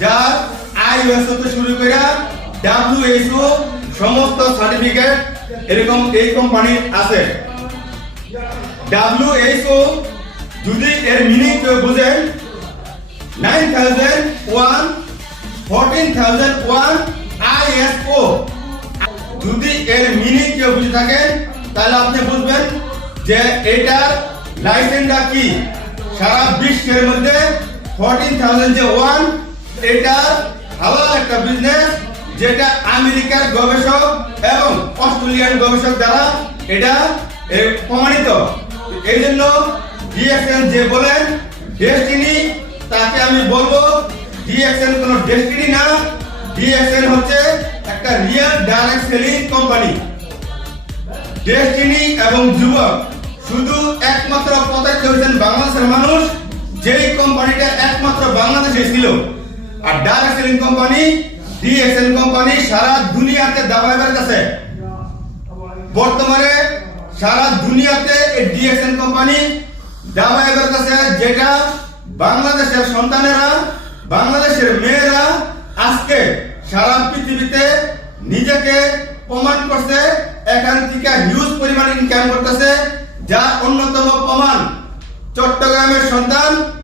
যার আইএসও থেকে শুরু করে ডাব্লিউএইচও সমস্ত সার্টিফিকেট এরকম এই কোম্পানির আছে। ডাব্লিউএইচও যদি এর মিনিং কেউ বুঝেন 9001 14001 আইএসও, যদি এর মিনিং কেউ বুঝে থাকেন তাহলে আপনি বুঝবেন যে এটার লাইসেন্সটা কি। সারা বিশ্বের মধ্যে 14000 যে ওয়ান, এটা হালাল একটা বিজনেস, যেটা আমেরিকার গবেষক এবং অস্ট্রেলিয়ান গবেষক দ্বারা এটা প্রমাণিত। এই জন্য ডিএক্সএন যে বলেন ডেস্টিনি, তাকে আমি বলবো ডিএক্সএন কোনো ডেস্টিনি না, ডিএক্সএন হচ্ছে একটা real direct selling company. Destiny এবং যুবক শুধু একমাত্র প্রত্যক্ষ হয়েছেন বাংলাদেশের মানুষ, যেই কোম্পানিটা একমাত্র বাংলাদেশে ছিল। আর direct selling company DXN company সারা দুনিয়াতে দাবায় বেড়াচ্ছে। বর্তমানে সারা দুনিয়াতে এই ডিএক্সএন কোম্পানি দাবায় বেড়াচ্ছে, যেটা বাংলাদেশের সন্তানেরা, বাংলাদেশের মেয়েরা আজকে সারা পৃথিবীতে নিজেকে প্রমাণ করছে, এখান থেকে হিউজ পরিমাণে ইনকাম করতেছে। যার অন্যতম প্রমাণ চট্টগ্রামের সন্তান